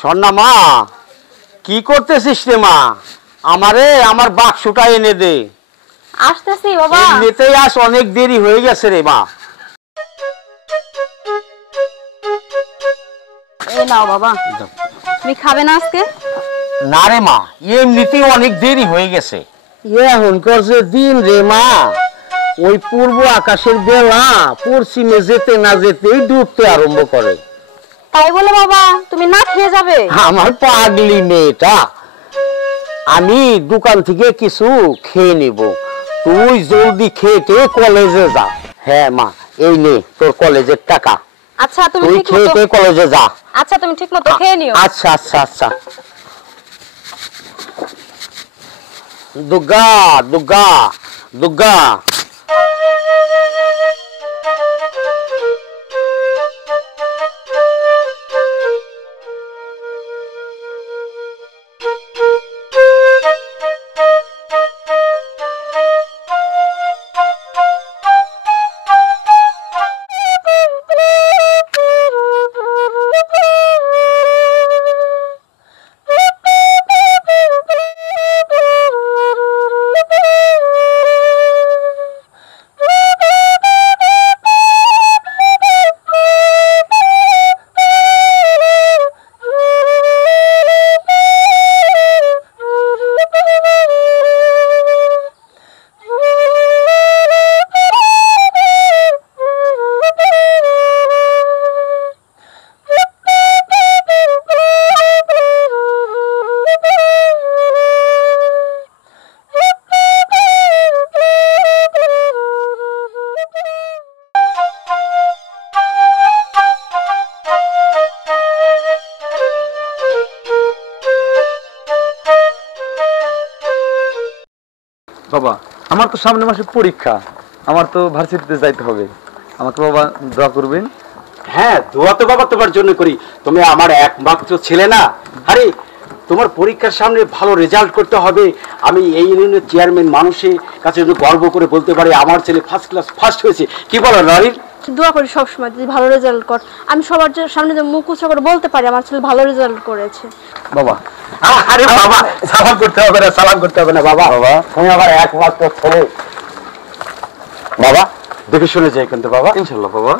সন্না মা কি করতেছিস রে মা? আমারে আমার বাক্সটা এনে দে। আসতেছি বাবা। এমনিতেই আজ অনেক দেরি হয়ে গেছে রে মা। এই নাও বাবা। তুমি খাবে না আজকে? না রে মা, এমনিতেই অনেক দেরি হয়ে গেছে। এখনকার যে দিন রে মা, ওই পূর্ব আকাশের বেলা পশ্চিমে যেতে না যেতেই ডুবতে আরম্ভ করে। তাই বলে বাবা তুমি না খেয়ে যাবে? আমার পাগলি মেয়েটা, আমি দোকান থেকে কিছু খেয়ে নিব, তুই জলদি খেয়ে কলেজে যা। হ্যাঁ মা, এই নে তোর কলেজের টাকা। আচ্ছা তুমি তুই খেয়ে কলেজে যা। আচ্ছা তুমি ঠিকমতো খেয়ে নিও। আচ্ছা আচ্ছা আচ্ছা। দুর্গা দুর্গা দুর্গা। বাবা আমার তো সামনের মাসে পরীক্ষা, আমার তো ভার্সিটিতে যাইতে হবে, আমাকে বাবা দোয়া করবেন। হ্যাঁ, দোয়া তো বাবা তোমার জন্য করি, তুমি আমার একমাত্র ছেলে না। আরে তোমার পরীক্ষার সামনে ভালো রেজাল্ট করতে হবে, আমি এই ইউনিয়নের চেয়ারম্যান মানুষের কাছে গর্ব করে বলতে পারি আমার ছেলে ফার্স্ট ক্লাস ফার্স্ট হয়েছে। কি বলো নারীর? দোয়া করি সবসময় যদি ভালো রেজাল্ট কর, আমি সবার সামনে যে মুখ উঁচা করে বলতে পারি আমার ছেলে ভালো রেজাল্ট করেছে। বাবা আরে বাবা সালাম করতে হবে না, সালাম করতে হবে না বাবা। বাবা তুমি আমার একমাত্র ছেলে বাবা, দেখে শুনে যাই কিন্তু বাবা। ইনশাল্লাহ বাবা।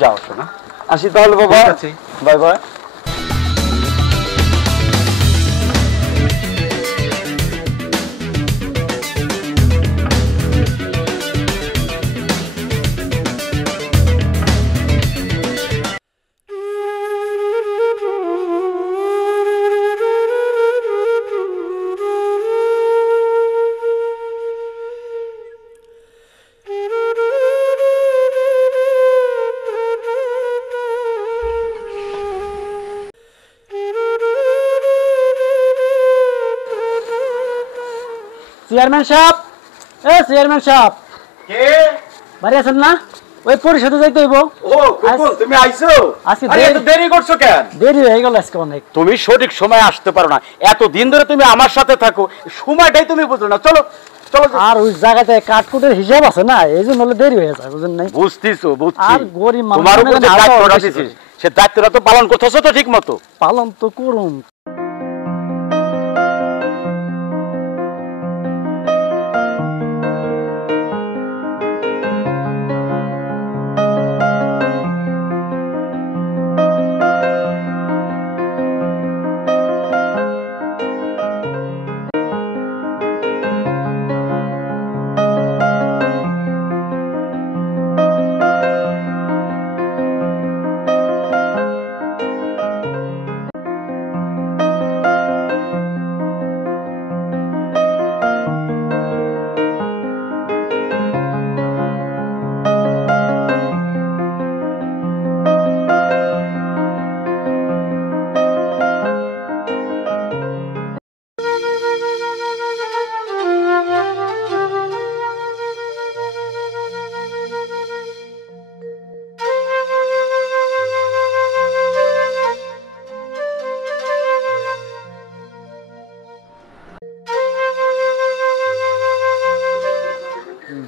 যাও শোনা, আসি তাহলে বাবা। Bye bye. চেয়ারম্যান সাহেব, চেয়ারম্যান সাহেব কে বাড়ি আছেন না? ওই পরিষদে যাইতে হইব। ও কুকুর, তুমি আইছো? আজকে আরে এত দেরি করছো কেন? দেরি হয়ে গেল আজকে অনেক। তুমি সঠিক সময় আসতে পারো না, এত দিন ধরে তুমি আমার সাথে থাকো, সময়টাই তুমি বুঝো না। চলো চলো। আর ওই জায়গাতে কাঠকুটের হিসাব আছে না, এই জন্য দেরি হয়ে যায়, বুঝেন নাই? বুঝতেছো, বুঝছি। আর গরিব মানুষ তোমার উপর যে দায়িত্বটা দিয়েছিস, সে দায়িত্বটা তো পালন করতেছো তো ঠিক মতো? পালন তো করুন।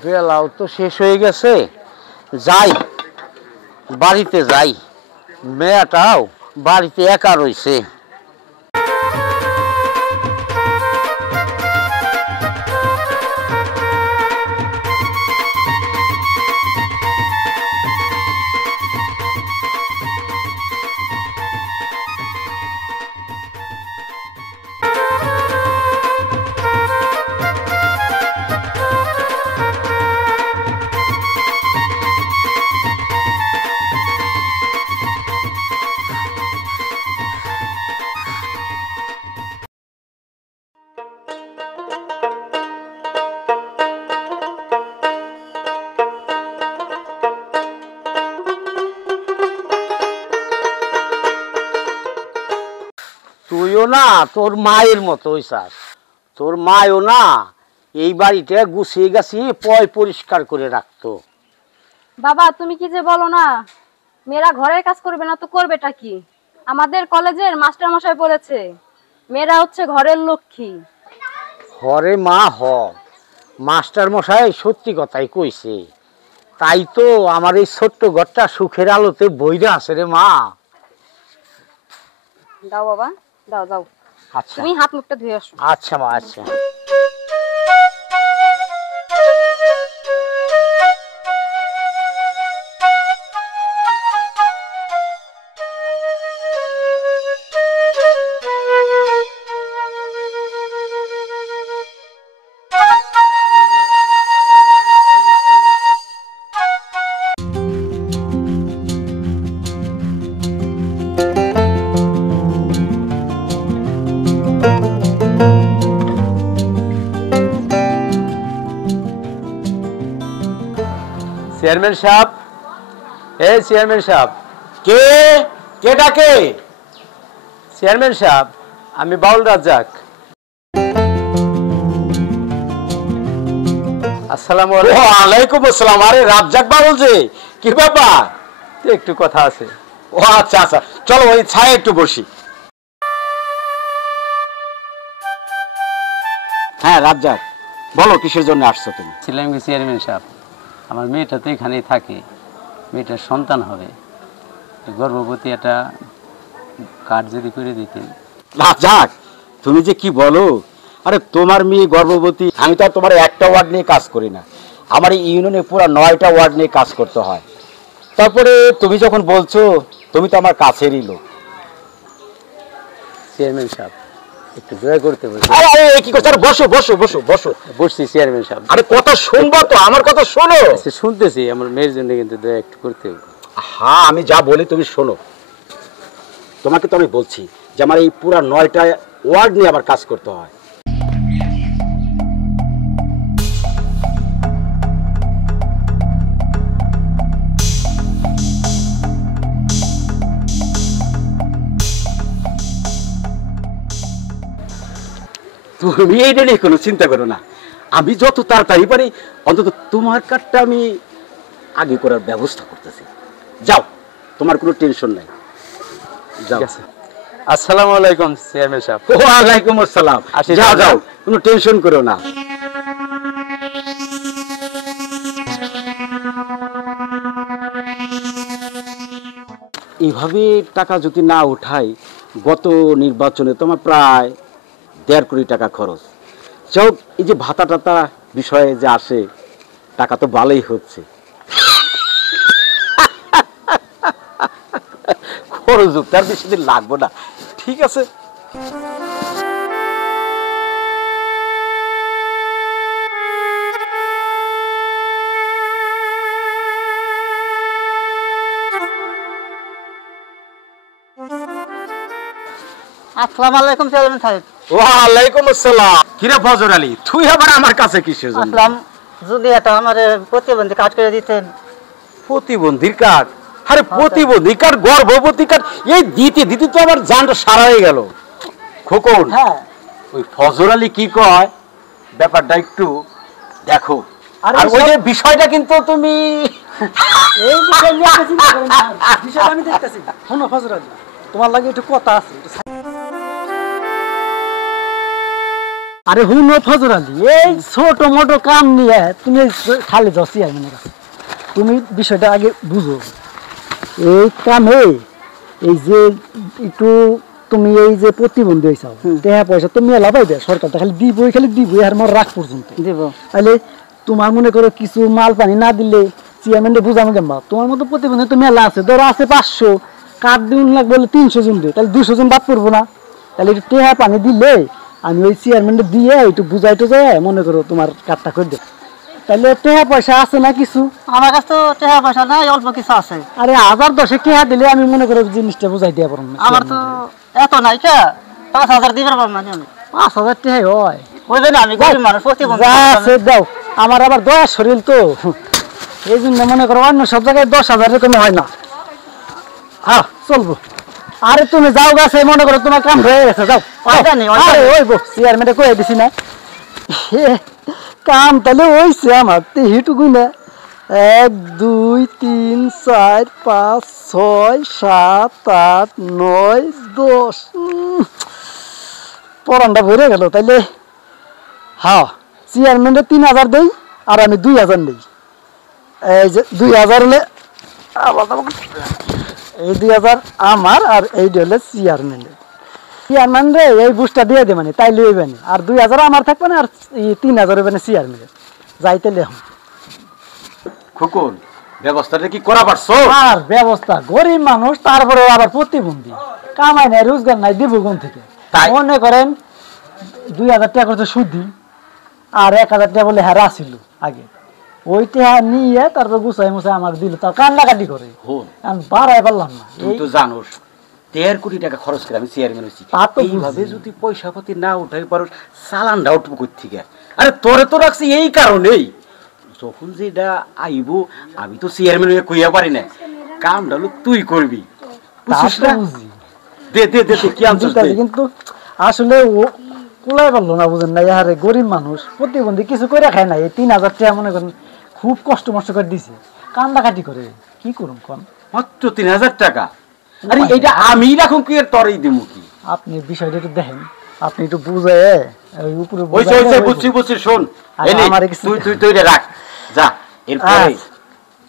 বেলাও তো শেষ হয়ে গেছে, যাই বাড়িতে যাই, মেয়েটাও বাড়িতে একা রইছে। তুইও না তোর মায়ের মতো হইছাস। তোর মায়ও না এই বাড়িতে গুছিয়ে গাছিয়ে পয় পরিষ্কার করে রাখতো। বাবা তুমি কি যে বলো না, মেয়েরা ঘরের কাজ করবে না তো করবেটা কি? আমাদের কলেজের মাস্টার মশাই বলেছে মেয়েরা হচ্ছে ঘরের লক্ষ্মী। হরে মা হ, মাস্টার মশাই সত্যি কথাই কইছে। তাই তো আমার এই ছোট্ট ঘরটা সুখের আলোতে বইরা আছে রে মা। দাও বাবা, দাও দাও, আচ্ছা তুমি হাত মুখটা ধুয়ে আসো। আচ্ছা মা, আচ্ছা। চেয়ারম্যান সাহেব, এই চেয়ারম্যান সাহেব। কে কে ডাকে? চেয়ারম্যান সাহেব, আমি বাউল রাজ্জাক। আসসালামু আলাইকুম। ওয়ালাইকুম আসসালাম। আরে রাজ্জাক বাবুল যে, কি ব্যাপার? একটু কথা আছে। ও আচ্ছা আচ্ছা, চলো ওই ছায়া একটু বসি। হ্যাঁ রাজ্জাক, বলো কিসের জন্য আসছো তুমি? ছিলাম কি চেয়ারম্যান সাহেব, আমার মেয়েটা তো এখানেই থাকে, মেয়েটার সন্তান হবে, গর্ভবতী একটা কার্ড যদি করে দিতেন। রাজ্জাক, তুমি যে কি বলো! আরে তোমার মেয়ে গর্ভবতী, আমি তো আর তোমার একটা ওয়ার্ড নিয়ে কাজ করি না, আমার এই ইউনিয়নে পুরো 9টা ওয়ার্ড নিয়ে কাজ করতে হয়। তারপরে তুমি যখন বলছো, তুমি তো আমার কাছেরই লোক। চেয়ারম্যান সাহেব একটু দয়া করতে বলছি। আরে আরে কি করছো? আরে বসো বসো বসো বসো। বসছি চেয়ারম্যান সাহেব। আরে কথা শুনবো তো, আমার কথা শোনো। আচ্ছা, শুনতেছি, আমার মেয়ের জন্য কিন্তু দয়া একটু করতে হবে। হ্যাঁ আমি যা বলি তুমি শোনো। তোমাকে তো আমি বলছি যে আমার এই পুরো 9টা ওয়ার্ড নিয়ে আবার কাজ করতে হয়। তুমি এইটা নিয়ে কোনো চিন্তা করো না, আমি যত তাড়াতাড়ি পারি অন্তত তোমার কার্ডটা আমি আগে করার ব্যবস্থা করতেছি। যাও, তোমার কোনো টেনশন নাই, যাও। আসসালামু আলাইকুম চেয়ারম্যান সাহেব। ওয়ালাইকুম আসসালাম। আসি, যাও যাও। যাও, কোনো টেনশন করো না। এইভাবে টাকা যদি না উঠাই, গত নির্বাচনে তোমার প্রায় 1.5 কোটি টাকা খরচ। যাও, এই যে ভাতা টাতা বিষয়ে যে আসে, টাকা তো ভালোই হচ্ছে। খরচ তার বেশি দিন লাগবে না, ঠিক আছে। আসসালামু আলাইকুম চেয়ারম্যান সাহেব। ওয়ালাইকুম আসসালাম। কিরে ফজর আলী, তুই আবার আমার কাছে কিসের জন্য? আসলাম, যদি এটা আমার প্রতিবন্ধী কাজ করে দিতেন। প্রতিবন্ধীর কার্ড? আরে প্রতিবন্ধী কার্ড, গর্ভবতী কার্ড, এই দিতে দিতে তো আমার জানটা সারা হয়ে গেল। খোকন, হ্যাঁ, ওই ফজর আলী কি কয় ব্যাপারটা একটু দেখো। আর আর ওই যে বিষয়টা কিন্তু তুমি এই বিষয় নিয়ে আপনি চিন্তা করেন না। বিষয়টা আমি দেখতেছি। শোনো ফজর আলী, তোমার লাগে একটু কথা আছে। আরে হুনো ফজর আলী, এই ছোট মোটো কাম নিয়ে তুমি খালি যাও চেয়ারম্যানের কাছে। তুমি বিষয়টা আগে বুঝো। এই কামে এই যে একটু তুমি এই যে প্রতিবন্ধী হয়েছাও টাকা পয়সা তো মেলা পাইবে সরকার তো খালি দিবই আর মোর রাখ পর্যন্ত দিব তাহলে তোমার মনে করো কিছু মাল পানি না দিলে চেয়ারম্যানকে বুঝানো কেমন তোমার মতো প্রতিবন্ধী তো মেলা আছে ধরো আছে 500 কার্ড দিন লাগবে বলে 300 জন দিয়ে তাহলে 200 জন বাদ পড়বো না তাহলে একটু টাকা পানি দিলে আমি ওই চেয়ারম্যানকে দিয়ে একটু বুঝাইতে যায় মনে করো তোমার কার্ডটা করে দেবো তাহলে টাকা পয়সা আছে না কিছু আমার কাছে তো টাকা পয়সা নাই অল্প কিছু আছে আরে 1010 টাকা দিলে আমি মনে করো জিনিসটা বুঝাই দিয়ে পারবো আমার তো এত নাই কে 5000 দিবার পারবো না আমি 5000 টাকা হয় হইবে না আমি গরিব মানুষ প্রতিবন্ধী যা আছে দাও আমার আবার দয়া শরীর তো এই জন্য মনে করো অন্য সব জায়গায় 10,000 কমে হয় না হ্যাঁ চলবো আরে তুমি যাও গাছে মনে করো তোমার কাম হয়ে গেছে যাও আরে ওই বো চেয়ারম্যানে কয়ে দিছি না কাম তাহলে হইছে আমার হিটুকুই না 1 2 3 4 5 6 7 8 9 10 পরানটা ভরে গেল তাইলে হ্যাঁ চেয়ারম্যানের 3000 দেই আর আমি 2000 নেই এই যে 2000 হলে এই 2000 আমার আর এই হলে চেয়ারম্যানের চেয়ারম্যান রে এই বুঝটা দিয়ে দে মানে তাই লইবে না আর 2000 আমার থাকবে না আর 3000 হবে না চেয়ারম্যানের যাইতে লেহম খোকন ব্যবস্থাটা কি করা পারছো আর ব্যবস্থা গরিব মানুষ তারপরে আবার প্রতিবন্ধী কামাই নাই রোজগার নাই দিব কোন থেকে মনে করেন 2000 টাকা করে সুদি আর 1000 টাকা বলে হেরা ছিল আগে ওইটা নিয়ে তারপর গুছাই মুছাই আমার দিল তার কান্নাকাটি করে আমি বাড়াই পারলাম না তুই তো জানোস 1.5 কোটি টাকা খরচ করে আমি চেয়ারম্যান হয়েছি এইভাবে যদি পয়সা পাতি না উঠাই পারো চালানটা উঠবো কই থেকে আরে তোরে তো রাখছি এই কারণেই যখন যেটা আইবো আমি তো চেয়ারম্যান হয়ে কইয়া পারি না কামটা হলো তুই করবি বুঝছিস না দে দে দে কি আনছিস কিন্তু আসলে ও কুলাই পারলো না বুঝেন না আরে গরিব মানুষ প্রতিবন্ধী কিছু করে খায় না এই 3000 টাকা মনে করেন খুব কষ্ট মষ্ট করে দিছে কান্দাকাটি করে কি করুম কোন মাত্র 3000 টাকা আরে এইটা আমি রাখুন কি আর তোরই দিমু কি আপনি বিষয়টা একটু দেখেন আপনি একটু বুঝায় ওই উপরে ওই বুঝছি শোন তুই রাখ যা এরপরে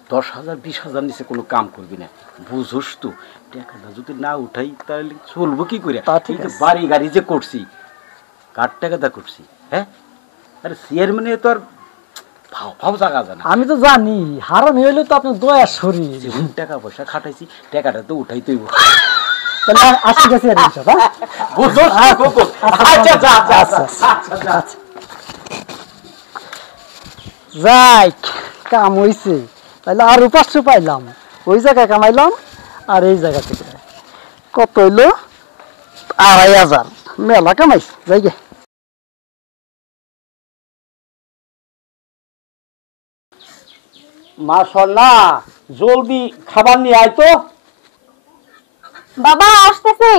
10,000 20,000 নিচে কোনো কাম করবি না বুঝোস তো টাকাটা যদি না উঠাই তাহলে চলবো কি করে বাড়ি গাড়ি যে করছি কার টাকাটা করছি হ্যাঁ আরে চেয়ারম্যানে তো আর ভাব জায়গা জানা আমি তো জানি হারামি হইলে তো আপনার দয়া শরীর টাকা পয়সা খাটাইছি টাকাটা তো উঠাই তুই তাহলে আসি গেছি আর সব হ্যাঁ বুঝোস আচ্ছা যা আচ্ছা যাই কাম হইছে তাহলে আরো 500 পাইলাম ওই জায়গায় কামাইলাম আর এই জায়গা থেকে কত হইলো 2500 মেলা কামাইছি যাই গে মা সোনা জলদি খাবার নিয়ে আয় তো বাবা আসতেছি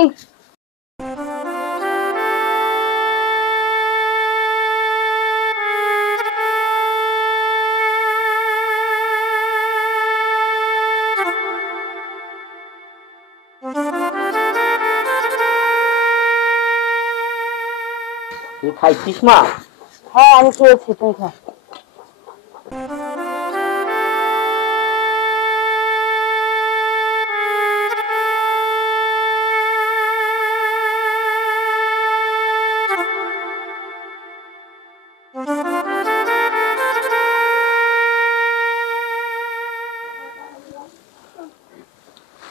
তুই খাইছিস মা হ্যাঁ আমি খেয়েছি তুই খা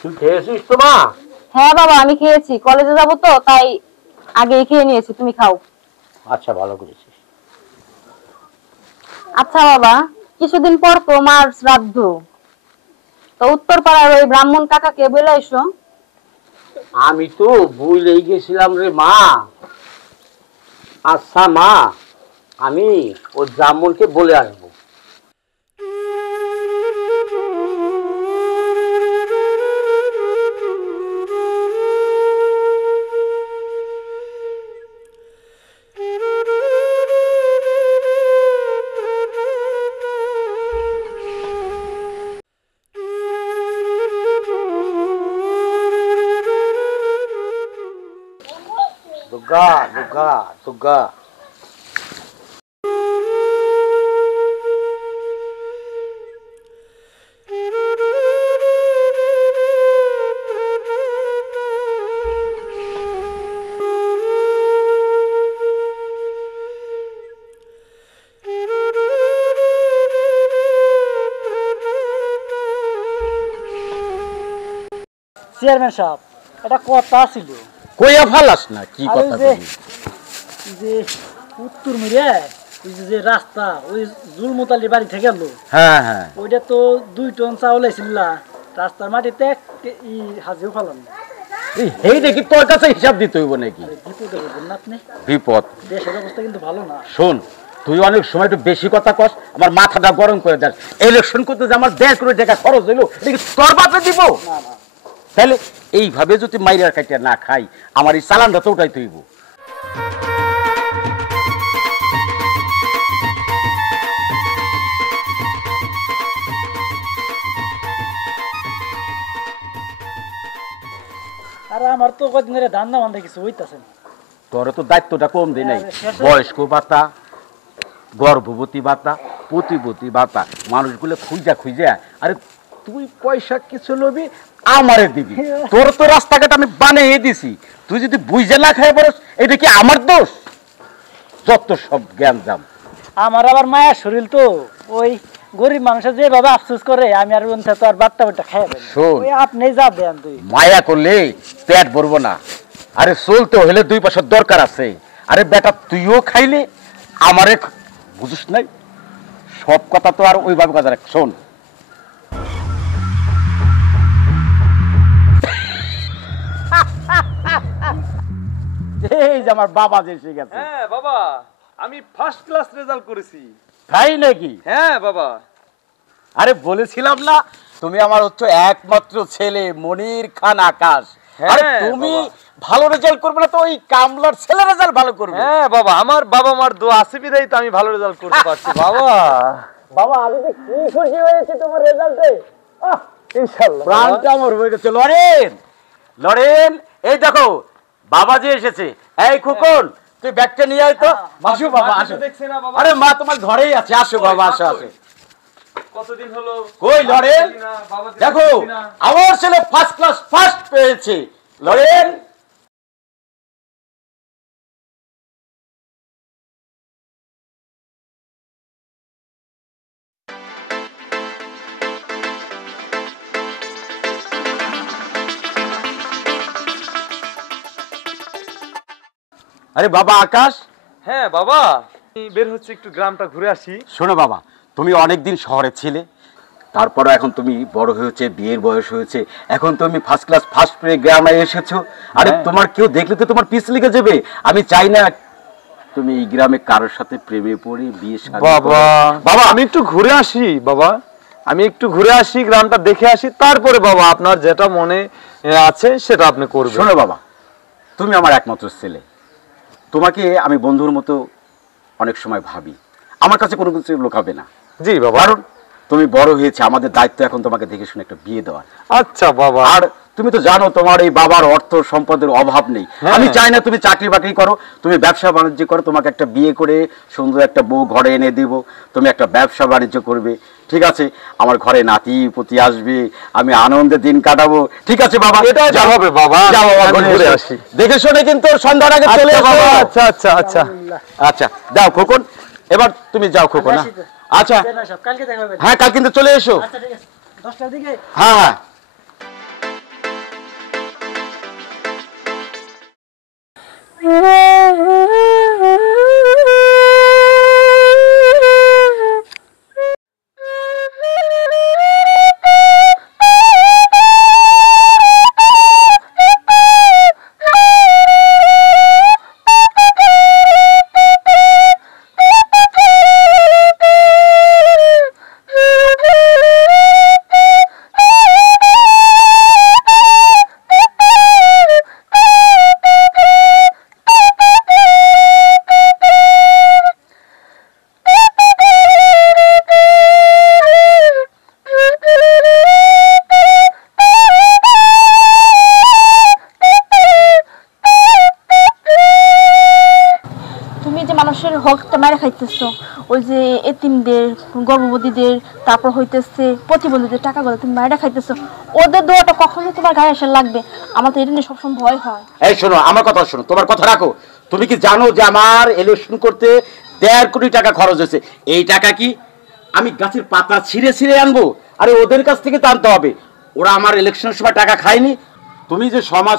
তুই খেয়েছিস তো মা হ্যাঁ বাবা আমি খেয়েছি কলেজে যাব তো তাই আগেই খেয়ে নিয়েছি তুমি খাও আচ্ছা ভালো করেছিস আচ্ছা বাবা কিছুদিন পর তো মার শ্রাদ্ধ তো উত্তর পাড়ার ওই ব্রাহ্মণ কাকাকে বলে এসো আমি তো ভুলেই গেছিলাম রে মা আচ্ছা মা আমি ওই ব্রাহ্মণকে বলে আসবো দুর্গা দুর্গা দুর্গা চেয়ারম্যান সাহেব এটা কথা ছিল কইয়া ফালাস না কি আর ওই কথা যে বলি? যে উত্তর মিরে ওই যে রাস্তা ওই জুলমতালি বাড়ি থেকে এলো হ্যাঁ হ্যাঁ ওইটা তো 2 টন চাউল আইছিল রাস্তার মাটিতে হাজিও ফেলাম এই দেখি তোর কাছে হিসাব দিতে হইব নাকি? বিপদে বলবেন না আপনি বিপদ। দেশের অবস্থা কিন্তু ভালো না শোন, তুই অনেক সময় একটু বেশি কথা কস, আমার মাথাটা গরম করে দেস। ইলেকশন করতে যে আমার 1.5 কোটি টাকা খরচ হইলো, এটা কি তোর বাপে দিব? তাহলে এইভাবে যদি মাইরার কাটিয়া না খাই, আমার এই চালানটা তো উঠাইতে হইব। আর আমার তো কদিন ধরে ধান্দা বান্ধা কিছু হইতাছে না তোর তো দায়িত্বটা কম দেয় নাই। শেষে- বয়স্ক ভাতা, গর্ভবতী ভাতা, প্রতিবতী ভাতা, মানুষগুলো খুঁজা খুঁজা, আরে তুই পয়সা কিছু লবি আমারে দিবি। তোর তো রাস্তাঘাট আমি বানিয়ে দিছি, তুই যদি বুঝে না খাই পড়স, এটা কি আমার দোষ? যত সব জ্ঞান জাম। আমার আবার মায়ের শরীর তো ওই গরিব মানুষের যেভাবে আফসোস করে আমি আর বলতে তো আর বাট্টা বাট্টা খাই শোন। ওই আপনি যা দেন তুই মায়া করলে পেট ভরবো না। আরে চলতে হলে 2 পয়সার দরকার আছে। আরে বেটা তুইও খাইলে আমারে বুঝিস নাই, সব কথা তো আর ওইভাবে কথা রাখ। শোন, এই যে আমার বাবা যে এসে গেছে। হ্যাঁ বাবা, আমি ফার্স্ট ক্লাস রেজাল্ট করেছি। তাই নাকি? হ্যাঁ বাবা। আরে বলেছিলাম না, তুমি আমার হচ্ছে একমাত্র ছেলে মনির খান আকাশ। আরে হ্যাঁ, তুমি বাবা। ভালো রেজাল্ট করবে না তো ওই কামলার ছেলে রেজাল্ট ভালো করবে। হ্যাঁ বাবা, আমার বাবা মার দোয়া আছে বিধায় তো আমি ভালো রেজাল্ট করতে পারছি বাবা। বাবা আমি যে কি খুশি হয়েছি তোমার রেজাল্টে ইনশাআল্লাহ প্রাণটা আমার হয়ে গেছে। লরেন, লরেন, এই দেখো বাবা যে এসেছে। এই খোকন, তুই ব্যাগটা নিয়ে আয় তো। আসো বাবা, আসো। দেখছি না বাবা। আরে মা তোমার ঘরেই আছে, আসো বাবা, আসো আসো। কতদিন হলো কই লরেন? দেখো আমার ছেলে ফার্স্ট ক্লাস ফার্স্ট পেয়েছে। লরেন, আরে বাবা আকাশ। হ্যাঁ বাবা, আমি বের হচ্ছে একটু গ্রামটা ঘুরে আসি। শোনো বাবা, তুমি অনেকদিন শহরে ছিলে, তারপরে এখন তুমি বড় হয়েছে, বিয়ের বয়স হয়েছে, এখন তুমি ফার্স্ট ক্লাস ফার্স্ট পেয়ে গ্রামে এসেছো। আরে তোমার কেউ দেখলে তো তোমার পিছ লেগে যাবে। আমি চাই না তুমি এই গ্রামে কারোর সাথে প্রেমে পড়ে বিয়ে শাদী করো। বাবা বাবা, আমি একটু ঘুরে আসি বাবা, আমি একটু ঘুরে আসি, গ্রামটা দেখে আসি, তারপরে বাবা আপনার যেটা মনে আছে সেটা আপনি করবেন। শোনো বাবা, তুমি আমার একমাত্র ছেলে, তোমাকে আমি বন্ধুর মতো অনেক সময় ভাবি। আমার কাছে কোনো কিছু লুকাবে না। জি বাবা। কারণ তুমি বড় হয়েছে, আমাদের দায়িত্ব এখন তোমাকে দেখে শুনে একটা বিয়ে দেওয়ার। আচ্ছা বাবা। আর তুমি তো জানো তোমার এই বাবার অর্থ সম্পদের অভাব নেই। হ্যাঁ। আমি চাই না তুমি চাকরি বাকরি করো, তুমি ব্যবসা বাণিজ্য করো, তোমাকে একটা বিয়ে করে সুন্দর একটা বউ ঘরে এনে দিব, তুমি একটা ব্যবসা বাণিজ্য করবে। ঠিক আছে, আমার ঘরে নাতি পুতি আসবে, আমি আনন্দে দিন কাটাবো। ঠিক আছে বাবা, এটাই যা হবে বাবা, যাও বাবা, আমি ঘরে ঘুরে এসো। আসি। দেখে শুনে কিন্তু সন্ধ্যার আগে চলে আচ্ছা এসো। বাবা, আচ্ছা আচ্ছা আচ্ছা। আচ্ছা যাও খোকন, এবার তুমি যাও খোকন। হ্যাঁ? আচ্ছা সব কালকে দেখা হবে হ্যাঁ, কাল কিন্তু চলে এসো। আচ্ছা ঠিক আছে 10টার দিকে হ্যাঁ হ্যাঁ। মানুষের হকটা মারা খাইতেছো, ওই যে এতিমদের, গর্ভবতীদের, তারপর হইতেছে প্রতিবন্ধীদের টাকাগুলো তুমি মারা খাইতেছো, ওদের দোয়াটা কখনো তোমার গায়ে এসে লাগবে। আমার তো এটা নিয়ে সবসময় ভয় হয়। এই শোনো, আমার কথা শোনো, তোমার কথা রাখো। তুমি কি জানো যে আমার ইলেকশন করতে 1.5 কোটি টাকা খরচ হয়েছে? এই টাকা কি আমি গাছের পাতা ছিঁড়ে ছিঁড়ে আনবো? আরে ওদের কাছ থেকে তো আনতে হবে। ওরা আমার ইলেকশনের সময় টাকা খায়নি, তুমি যে সমাজ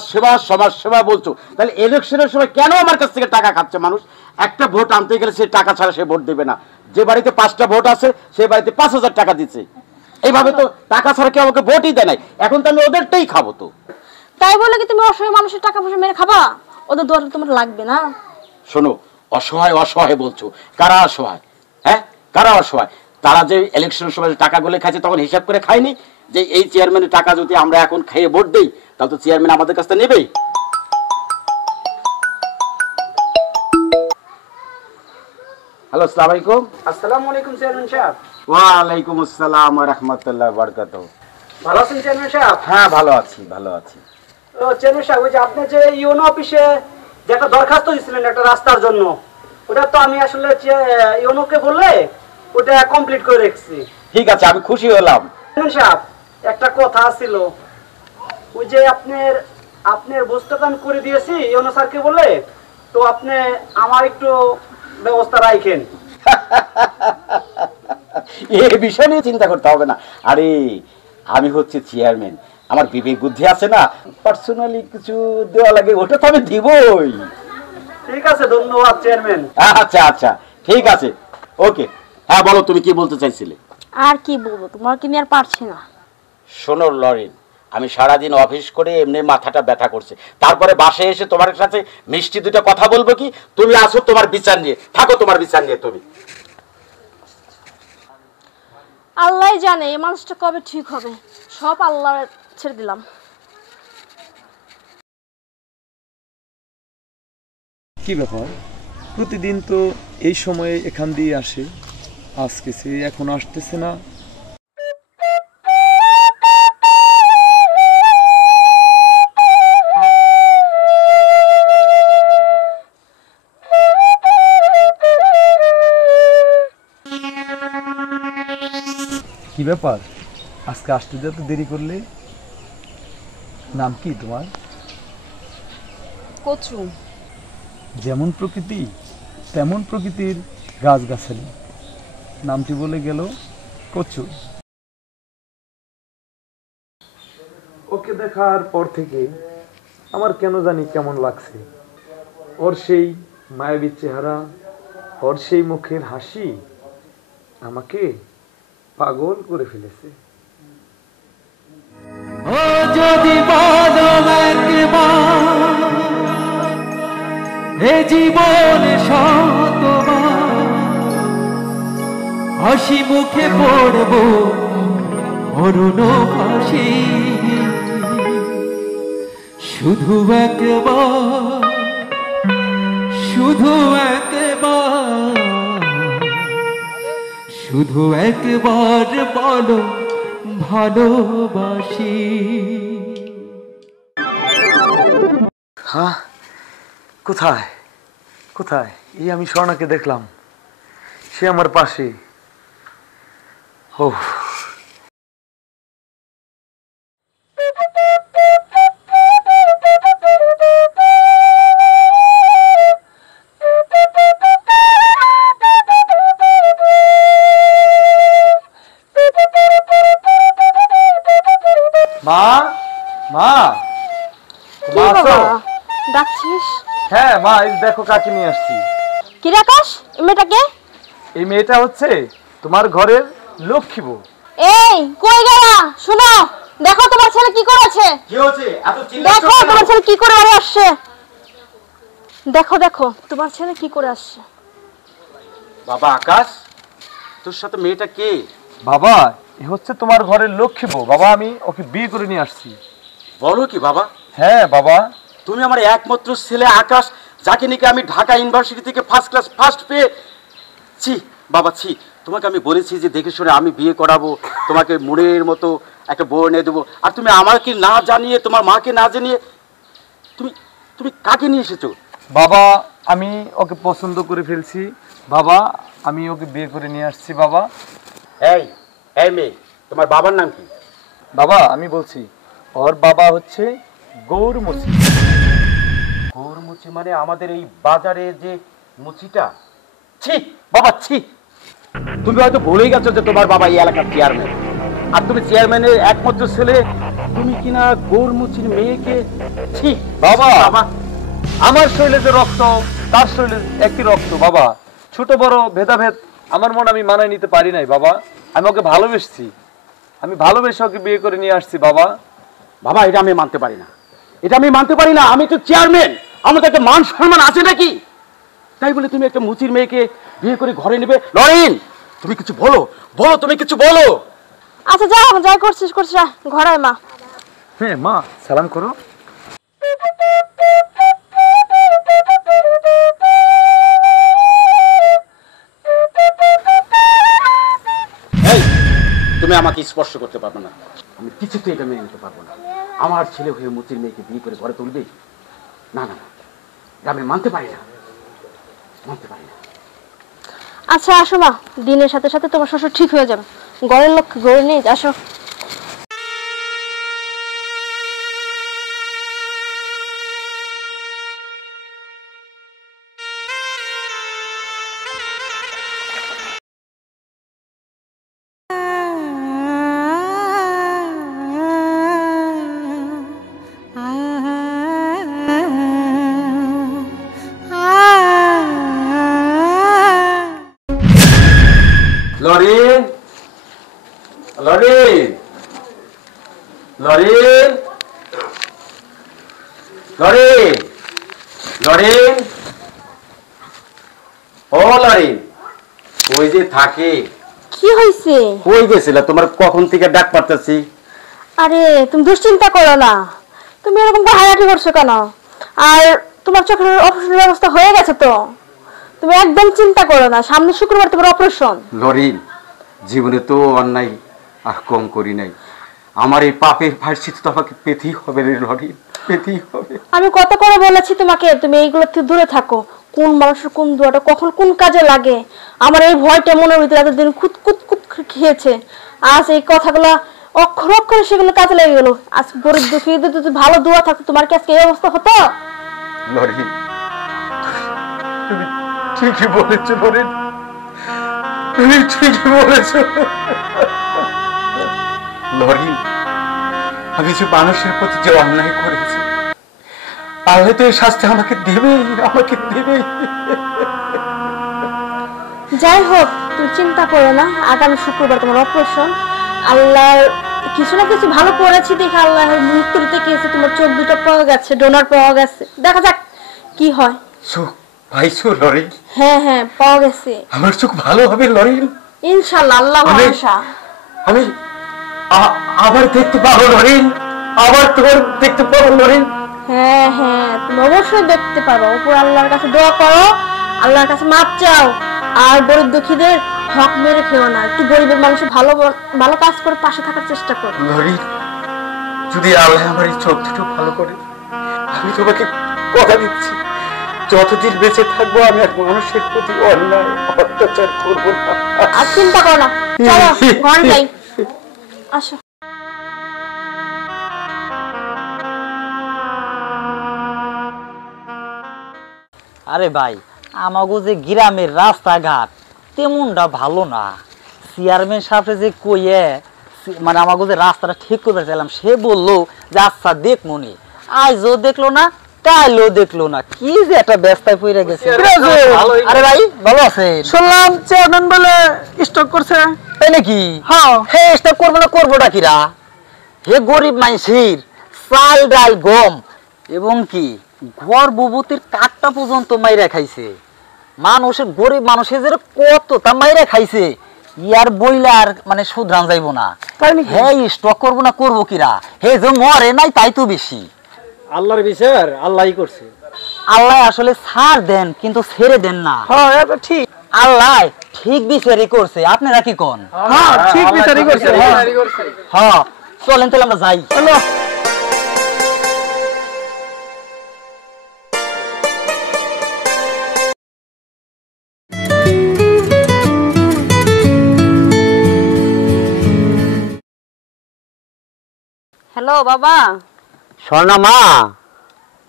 সেবা বলছো, তাহলে ইলেকশনের সময় কেন আমার কাছ থেকে টাকা খাচ্ছে মানুষ? একটা ভোট আনতে গেলে সে টাকা ছাড়া সে ভোট দেবে না। যে বাড়িতে 5টা ভোট আছে সে বাড়িতে 5,000 টাকা দিচ্ছে। এইভাবে তো টাকা ছাড়া কেউ আমাকে ভোটই দেয় নাই। এখন তো আমি ওদেরটাই খাবো। তো তাই বলে কি তুমি অসহায় মানুষের টাকা পয়সা মেরে খাবা? ওদের দরকার তোমার লাগবে না। শোনো, অসহায় বলছো, কারা অসহায়? হ্যাঁ, কারা অসহায়? তারা যে ইলেকশনের সময় টাকাগুলো খাইছে তখন হিসাব করে খায়নি যে এই চেয়ারম্যানের টাকা যদি আমরা এখন খেয়ে ভোট দেই তাহলে তো চেয়ারম্যান আমাদের কাছ থেকে নেবেই। হ্যালো, আসসালামু আলাইকুম। আসসালামু আলাইকুম চেয়ারম্যান সাহেব। ওয়ালাইকুম আসসালাম ওয়া রাহমাতুল্লাহি ওয়া বারাকাতুহু। ভালো আছেন চেয়ারম্যান সাহেব? হ্যাঁ, ভালো আছি। চেয়ারম্যান সাহেব, ওই যে আপনি যে ইউনো অফিসে যে একটা দরখাস্ত দিয়েছিলেন একটা রাস্তার জন্য, ওটা তো আমি আসলে ইউনোকে বললে ওটা কমপ্লিট করে রেখেছি। ঠিক আছে, আমি খুশি হলাম। চেয়ারম্যান সাহেব, একটা কথা ছিল, ওই যে আপনার বুঝটা তো আমি করে দিয়েছি ইউনো স্যারকে বলে, তো আপনি আমার একটু ব্যবস্থা রাখেন। এই বিষয় নিয়ে চিন্তা করতে হবে না। আরে আমি হচ্ছে চেয়ারম্যান, আমার বিবেক বুদ্ধি আছে না, পার্সোনালি কিছু দেওয়া লাগে ওটা তো আমি দিবই। ঠিক আছে, ধন্যবাদ চেয়ারম্যান। আচ্ছা, ঠিক আছে, ওকে। হ্যাঁ, বলো, তুমি কি বলতে চাইছিলে? আর কি বলবো, তোমার কি নিয়ে আর পারছি না। শোনো লরিন, আমি সারাদিন অফিস করে এমনি মাথাটা ব্যথা করছে, তারপরে বাসায় এসে তোমার সাথে মিষ্টি দুটো কথা বলবো কি? তুমি আসো তোমার বিচার নিয়ে, থাকো তোমার বিচার নিয়ে তুমি। আল্লাহ জানে এই মানুষটা কবে ঠিক হবে, সব আল্লাহ ছেড়ে দিলাম। কি ব্যাপার, প্রতিদিন তো এই সময়ে এখান দিয়ে আসে, আজকে সে এখন আসতেছে না। কি ব্যাপার, আজকে আসতে যত দেরি করলে? নাম কি তোমার? কচু। যেমন প্রকৃতি তেমন প্রকৃতির গাছগাছালি, নামটি বলে গেল কচু। ওকে দেখার পর থেকে আমার কেন জানি কেমন লাগছে। ওর সেই মায়াবী চেহারা, ওর সেই মুখের হাসি আমাকে পাগল করে ফেলেছে। ও যদি বলো একবার এ জীবনে শতবার হাসি মুখে পড়ব অরুণ হাসি, শুধু একবার শুধু একবার বলো ভালোবাসি। হ্যাঁ, কোথায় কোথায়? এই আমি স্বর্ণাকে দেখলাম, সে আমার পাশে। ও মা, মা, কি বাবা ডাকছিস? হ্যাঁ মা, এই দেখো কাকে নিয়ে আসছি। কি রাকাশ, এই মেয়েটাকে? এই মেয়েটা হচ্ছে তোমার ঘরের লক্ষ্মী বউ। এই কই গেলা? শোনো, দেখো তোমার ছেলে কি করেছে। কি হচ্ছে? এত দেখো তোমার ছেলে কি করে বাড়ি আসছে। দেখো তোমার ছেলে কি করে আসছে। বাবা আকাশ, তোর সাথে মেয়েটা কে? বাবা, এ হচ্ছে তোমার ঘরের লক্ষ্মী বউ। বাবা, আমি ওকে বিয়ে করে নিয়ে আসছি। বলো কি বাবা? হ্যাঁ বাবা। তুমি আমার একমাত্র ছেলে আকাশ, যাকে নাকি আমি ঢাকা ইউনিভার্সিটি থেকে ফার্স্ট পেয়ে ছি বাবা ছি। তোমাকে আমি বলেছি যে দেখে শুনে আমি বিয়ে করাবো, তোমাকে মুড়ের মতো একটা বউ এনে দেবো, আর তুমি আমাকে না জানিয়ে, তোমার মাকে না জানিয়ে তুমি কাকে নিয়ে এসেছো? বাবা, আমি ওকে পছন্দ করে ফেলছি বাবা, আমি ওকে বিয়ে করে নিয়ে আসছি বাবা। এই মেয়ে, তোমার বাবার নাম কি? বাবা আমি বলছি, ওর বাবা হচ্ছে গৌরমুচি। গৌরমুচি মানে আমাদের এই বাজারে যে মুচিটা? ছি বাবা ছি। তুমি হয়তো ভুলেই গেছো যে তোমার বাবা এই এলাকার চেয়ারম্যান, আর তুমি চেয়ারম্যানের একমাত্র ছেলে তুমি কিনা গৌরমুচির মেয়েকে ছি বাবা আমার শরীরে যে রক্ত তার শরীরে একই রক্ত বাবা, ছোট বড় ভেদাভেদ আমার মনে আমি মানায় নিতে পারি নাই বাবা। আমি ওকে ভালোবেসেছি, আমি ভালোবেসে ওকে বিয়ে করে নিয়ে আসছি বাবা। বাবা এটা আমি মানতে পারি না, এটা আমি মানতে পারি না। আমি তো চেয়ারম্যান, আমার তো একটা মান সম্মান আছে নাকি? তাই বলে তুমি একটা মুচির মেয়েকে বিয়ে করে ঘরে নেবে? লরিন তুমি কিছু বলো, বলো তুমি কিছু বলো। আচ্ছা যা যাই করছিস করছিস, ঘরে আয় মা। হ্যাঁ মা, সালাম করো। এই তুমি আমাকে স্পর্শ করতে পারবে না, আমি কিছুতে এটা মেনে নিতে পারবো না। আমার ছেলে হয়ে মুচির মেয়েকে বিয়ে করে ঘরে তুলবে? না না না, এটা আমি মানতে পারি না, মানতে পারি না। আচ্ছা আসো মা, দিনের সাথে সাথে তোমার শ্বশুর ঠিক হয়ে যাবে। ঘরের লোক ঘরে নিয়ে আসো। লরিন, লরিন, লরিন, লরিন, লরিন, ও লরিন, ওই যে থাকে। কি হয়েছে? কই গেছিল? তোমার কখন থেকে ডাক পারতেছি। আরে তুমি দুশ্চিন্তা করো না, তুমি এরকম হারাহারি করছো কেন? আর তোমার চোখের অপারেশনের ব্যবস্থা হয়ে গেছে তো, তুমি একদম চিন্তা করো না। সামনে শুক্রবার তোমার অপারেশন। লরিন, জীবনে তো অন্যায় আর কম করি নাই, আমার এই পাপের ভার্সিত তো আমাকে পেতেই হবে রে লরিন, পেতেই হবে। আমি কত করে বলেছি তোমাকে তুমি এইগুলো থেকে দূরে থাকো। কোন মানুষের কোন দোয়াটা কখন কোন কাজে লাগে, আমার এই ভয়টা মনের ভিতরে এতদিন খুত খুত খুত খেয়েছে। আজ এই কথাগুলো অক্ষর অক্ষরে সেগুলো কাজে লেগে গেল। আজ গরিব দুঃখীদের যদি ভালো দোয়া থাকতো তোমার কি আজকে এই অবস্থা হতো? লরিন তুমি ঠিকই বলেছো, লরিন তুমি ঠিকই বলেছো। লরিন, আমি যে মানুষের প্রতি যে অন্যায় করেছি, আল্লাহ তো এই শাস্তি আমাকে দেবেই, আমাকে দেবেই। যাই হোক তুমি চিন্তা করো না, আগামী শুক্রবার তোমার অপারেশন। আল্লাহর কিছু না কিছু ভালো করেছি দেখে আল্লাহ মৃত্যুতে গিয়েছে, তোমার চোখ দুটো পাওয়া গেছে, ডোনার পাওয়া গেছে। দেখা যাক কি হয়। চোখ পাইছো লরিন? হ্যাঁ হ্যাঁ পাওয়া গেছে। আমার চোখ ভালো হবে লরিন? ইনশাআল্লাহ, আল্লাহ ভরসা। আমি আবার দেখতে পাবো লরিন? আবার তোমার দেখতে পাবো লরিন? হ্যাঁ হ্যাঁ তুমি অবশ্যই দেখতে পারো। উপর আল্লাহর কাছে দোয়া করো, আল্লাহর কাছে মাপ চাও, আর গরিব দুঃখীদের হক মেরে খেও না। একটু গরিবের মানুষের ভালো ভালো কাজ করে পাশে থাকার চেষ্টা করো। লরিন, যদি আল্লাহ আমার এই চোখ দুটো ভালো করে, আমি তোমাকে কথা দিচ্ছি, যতদিন বেঁচে থাকবো আমি আর মানুষের প্রতি অন্যায় অত্যাচার করবো না। আর চিন্তা করো না, চলো ঘরে যাই। আসো। আরে ভাই, আমাগো যে গ্রামের রাস্তাঘাট তেমনটা ভালো না। চেয়ারম্যান সাহেব যে কইয়ে মানে আমাগো যে রাস্তাটা ঠিক করতে চাইলাম, সে বললো যে আচ্ছা দেখমনি। আজও দেখলো না, কালও দেখলো না, কি যে একটা ব্যস্তায় পড়ে গেছে। আরে ভাই ভালো আছে? শুনলাম চেয়ারম্যান বলে স্টক করছে। তাই নাকি? হ্যাঁ। হে স্টক করবো না, করবোটা কিরা? হে গরিব মানুষের চাল ডাল গম এবং কি গর্ভবতীর কাঠটা পর্যন্ত মাইরা খাইছে। মানুষের গরিব মানুষের যে কত তা মাইরা খাইছে, ইয়ার বইলার মানে শুধরান যাইব না। হে স্টক করবো না, করবো কিরা? হে যে মরে নাই তাই তো বেশি। আল্লাহর বিচার আল্লাহই করছে। আল্লাহ আসলে ছাড় দেন কিন্তু ছেড়ে দেন না। হ্যাঁ এটা ঠিক। আল্লাহ ঠিক বিচারই করছে, আপনারা কি কোন? হ্যাঁ ঠিক বিচারই করছে। হ্যাঁ চলেন তাহলে আমরা যাই। হ্যালো বাবা। স্বর্ণা মা,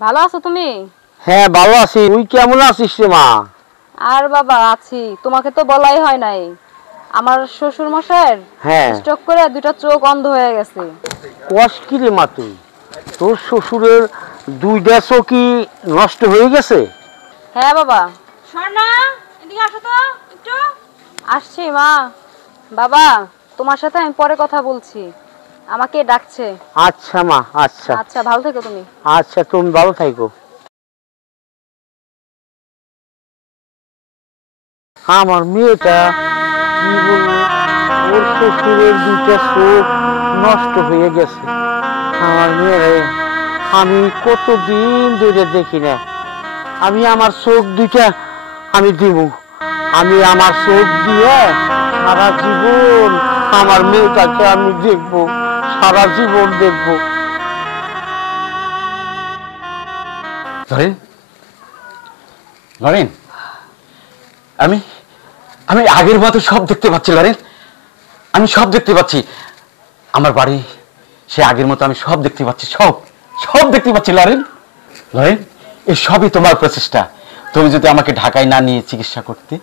ভালো আছো তুমি? হ্যাঁ ভালো আছি, তুই কেমন আছিস রে মা? আর বাবা আছি, তোমাকে তো বলাই হয় নাই। আমার শ্বশুর মশাইয়ের হ্যাঁ স্ট্রোক করে দুটো চোখ অন্ধ হয়ে গেছে। কষ কি রে মা তুই? তোর শ্বশুরের দুইটা চোখই নষ্ট হয়ে গেছে? হ্যাঁ বাবা। স্বর্ণা এদিকে আসো তো একটু। আসছি মা। বাবা তোমার সাথে আমি পরে কথা বলছি, আমাকে ডাকছে। আচ্ছা মা, আচ্ছা আচ্ছা ভালো থেকো তুমি। আচ্ছা তুমি ভালো থাকো। আমার মেয়েটা কি বলবো, ওর শ্বশুরের দুইটা চোখ নষ্ট হয়ে গেছে। আমার মেয়ে আমি কতদিন ধরে দেখি না। আমি আমার চোখ দুইটা আমি দিব, আমি আমার চোখ দিয়ে সারা জীবন আমার মেয়েটাকে আমি দেখবো, সারা জীবন দেখবো। লরেন, লরেন, আমি আমি আগের মতো সব দেখতে পাচ্ছি লরেন, আমি সব দেখতে পাচ্ছি। আমার বাড়ি সে আগের মতো আমি সব দেখতে পাচ্ছি, সব সব দেখতে পাচ্ছি লরেন। লরেন, এই সবই তোমার প্রচেষ্টা। তুমি যদি আমাকে ঢাকায় না নিয়ে চিকিৎসা করতে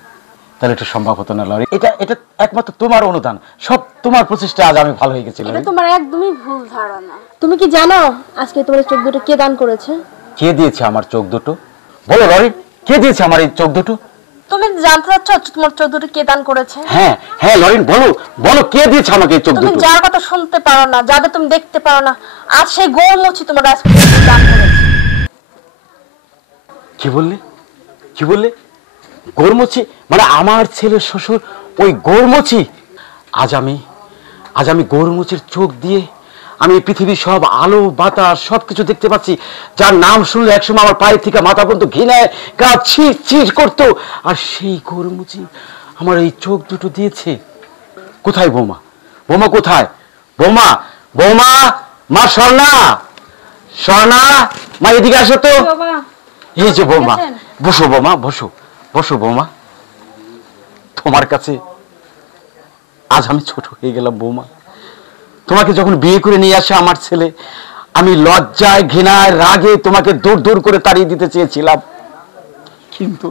তাহলে এটা সম্ভব হতো না লরেন। এটা এটা একমাত্র তোমার অনুদান, সব তোমার প্রচেষ্টা আজ আমি ভালো হয়ে গেছি এটা লরেন। তোমার একদমই ভুল ধারণা। তুমি কি জানো আজকে তোমার চোখ দুটো কে দান করেছে? কে দিয়েছে আমার চোখ দুটো? বলো লরেন, কে দিয়েছে আমার এই চোখ দুটো? তুমি জানতে চাচ্ছ তোমার চোখ দুটো কে দান করেছে? হ্যাঁ হ্যাঁ লরেন, বলো বলো, কে দিয়েছে আমাকে এই চোখ তুমি দুটো? যার কথা শুনতে পারো না, যাদের তুমি দেখতে পারো না, আজ সেই গৌরমুচি তোমার আজকে দান করেছে। কি বললে, কি বললে? গৌরমুচি মানে আমার ছেলের শ্বশুর ওই গৌরমুচি? আজ আমি গৌরমুচির চোখ দিয়ে আমি পৃথিবীর সব আলো বাতাস সবকিছু দেখতে পাচ্ছি, যার নাম শুনলে একসময় আমার পায়ের থেকে মাথা পর্যন্ত ঘৃণায় গা ছিঁচ ছিঁচ করতো, আর সেই গৌরমুচি আমার এই চোখ দুটো দিয়েছে। কোথায় বৌমা? বৌমা কোথায়? বৌমা, বৌমা, মা স্বর্ণা, স্বর্ণা, মা এদিকে আসো তো। এই যে বৌমা, বসো বৌমা, বসো বসো বৌমা। তোমার কাছে আজ আমি ছোট হয়ে গেলাম বৌমা। তোমাকে যখন বিয়ে করে নিয়ে আসে আমার ছেলে, আমি লজ্জায় ঘৃণায় রাগে তোমাকে দূর দূর করে তাড়িয়ে দিতে চেয়েছিলাম, কিন্তু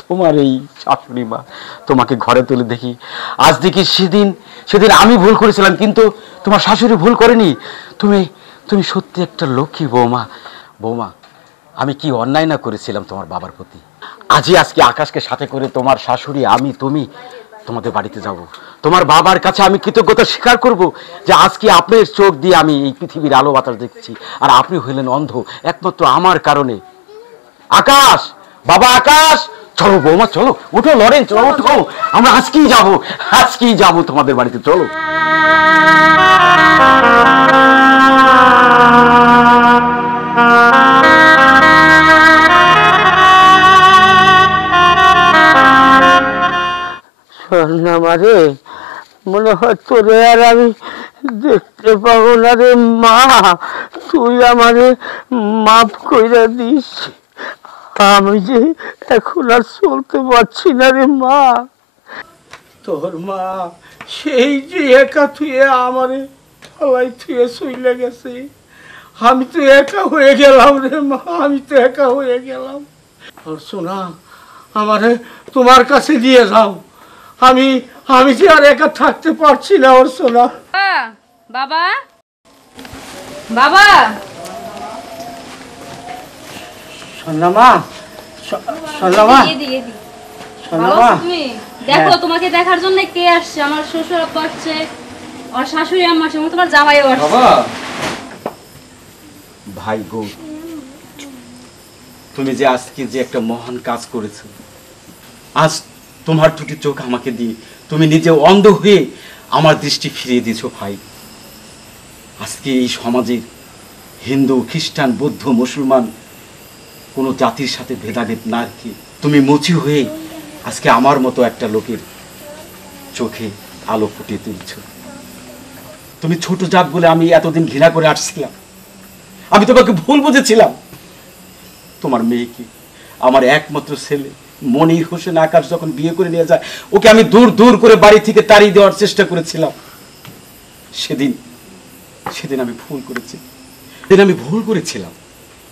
তোমার এই শাশুড়ি মা তোমাকে ঘরে তুলে দেখি, আজ দেখি সেদিন আমি ভুল করেছিলাম, কিন্তু তোমার শাশুড়ি ভুল করেনি। তুমি সত্যি একটা লক্ষ্মী বৌমা। বৌমা, আমি কি অন্যায় না করেছিলাম তোমার বাবার প্রতি? আজকে আকাশকে সাথে করে তোমার শাশুড়ি, আমি, তুমি তোমাদের বাড়িতে যাব, তোমার বাবার কাছে আমি কৃতজ্ঞতা স্বীকার করব যে আজকে আপনার চোখ দিয়ে আমি এই পৃথিবীর আলো বাতাস দেখছি, আর আপনি হইলেন অন্ধ একমাত্র আমার কারণে। আকাশ, বাবা আকাশ, চলো বৌমা চলো, উঠো লরেন, চলো উঠো, আমরা আজকেই যাবো তোমাদের বাড়িতে, চলো। স্বর্ণামারে, মনে হয় তোরে আর আমি দেখতে পাবো না রে মা, তুই আমারে মাফ কইরা দিস। আমি যে এখন আর চলতে পারছি না রে মা। তোর মা সেই যে একা থুয়ে আমারে ফলাই থুয়ে চইলে গেছে, আমি তো একা হয়ে গেলাম রে মা, আমি তো একা হয়ে গেলাম। আর শোনা, আমারে তোমার কাছে দিয়ে যাও, আমি যে আর একা থাকতে পারছি না। ওর শোনা, বাবা, বাবা, সোনামা, সোনামা, সোনামা, তুমি দেখো তোমাকে দেখার জন্য কে আসছে। আমার শ্বশুর আব্বা আসছে, আর শাশুড়ি আম্মা আসছে, তোমার জামাইও আসছে। ভাই গো, তুমি যে আজকে যে একটা মহান কাজ করেছো, আজ তোমার দুটি চোখ আমাকে দিয়ে তুমি নিজে অন্ধ হয়ে আমার দৃষ্টি ফিরিয়ে দিয়েছো ভাই। আজকে এই সমাজে হিন্দু, খ্রিস্টান, বৌদ্ধ, মুসলমান কোনো জাতির সাথে ভেদাভেদ না রেখে তুমি মুচি হয়ে আজকে আমার মতো একটা লোকের চোখে আলো ফুটিয়ে তুলছ। তুমি ছোট জাত বলে আমি এতদিন ঘৃণা করে আসছিলাম, আমি তোমাকে ভুল বুঝেছিলাম। তোমার মেয়েকে, আমার একমাত্র ছেলে মনির হোসেন আকাশ যখন বিয়ে করে নিয়ে যায়, ওকে আমি দূর দূর করে বাড়ি থেকে তাড়িয়ে দেওয়ার চেষ্টা করেছিলাম। সেদিন আমি ভুল করেছিলাম।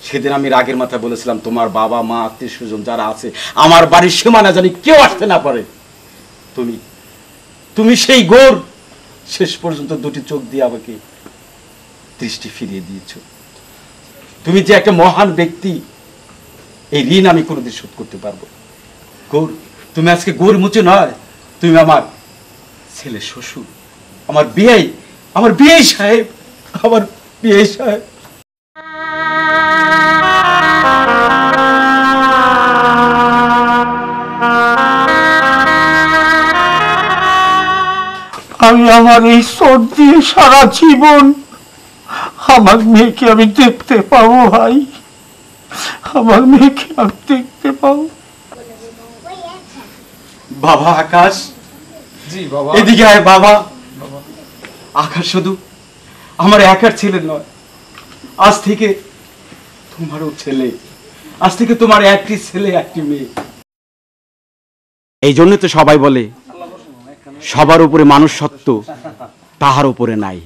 সেদিন আমি রাগের মাথায় বলেছিলাম, তোমার বাবা মা আত্মীয় স্বজন যারা আছে আমার বাড়ির সীমানা জানি কেউ আসতে না পারে। তুমি সেই গোর শেষ পর্যন্ত দুটি চোখ দিয়ে আমাকে দৃষ্টি ফিরিয়ে দিয়েছো। তুমি যে একটা মহান ব্যক্তি, এই ঋণ আমি কোনোদিন শোধ করতে পারবো। গোর, তুমি আজকে গোর মুচে নয়, তুমি আমার ছেলে শ্বশুর, আমার বিয়ে সাহেব, আমার বিয়ে সাহেব। আমি আমার এই চোখ দিয়ে সারা জীবন আমার মেয়েকে আমি দেখতে পাবো ভাই, আমার মেয়েকে আমি দেখতে পাবো। বাবা আকাশ, জি বাবা। এদিকে আয় বাবা। আকাশ শুধু আমার একার ছেলে নয়, আজ থেকে তোমারও ছেলে, আজ থেকে তোমার একটি ছেলে একটি মেয়ে। এই জন্য তো সবাই বলে সবার উপরে মানুষ সত্য, তাহার উপরে নাই।